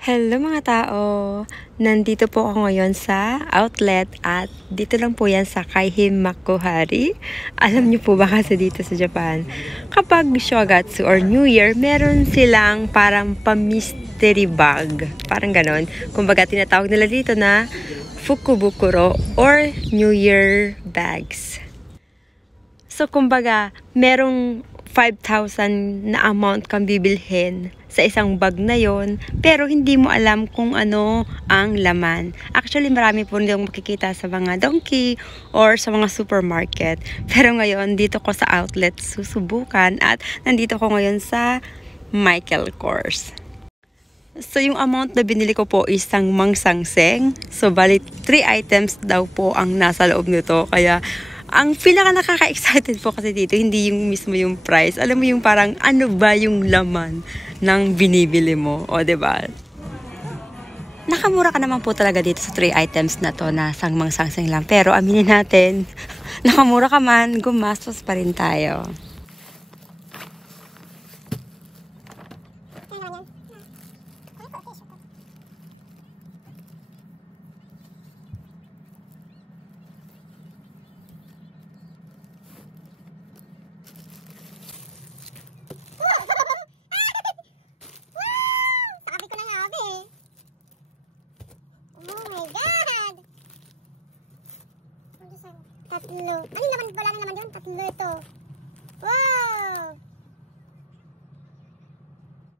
Hello mga tao! Nandito po ako ngayon sa outlet at dito lang po yan sa Kaihim Makuhari. Alam niyo po ba kasi dito sa Japan, kapag Shogatsu or New Year, meron silang parang pa-mystery bag. Parang ganon. Kumbaga tinatawag nila dito na Fukubukuro or New Year bags. So kumbaga, merong 5,000 na amount kang bibilhin sa isang bag na yon, pero hindi mo alam kung ano ang laman. Actually, marami po nila makikita sa mga donkey or sa mga supermarket. Pero ngayon, dito ko sa outlet susubukan at nandito ko ngayon sa Michael Kors. So, yung amount na binili ko po isang mangsangseng. So, bali 3 items daw po ang nasa loob nito. Kaya, ang pinaka nakaka-excited po kasi dito, hindi yung mismo yung price. Alam mo yung parang, ano ba yung laman ng binibili mo? O, diba? Nakamura ka naman po talaga dito sa 3 items na to na sangmang-sangseng lang. Pero, aminin natin, nakamura ka man, gumastos pa rin tayo. Tatlo. Ano naman? Wala na naman yun. Tatlo ito. Wow!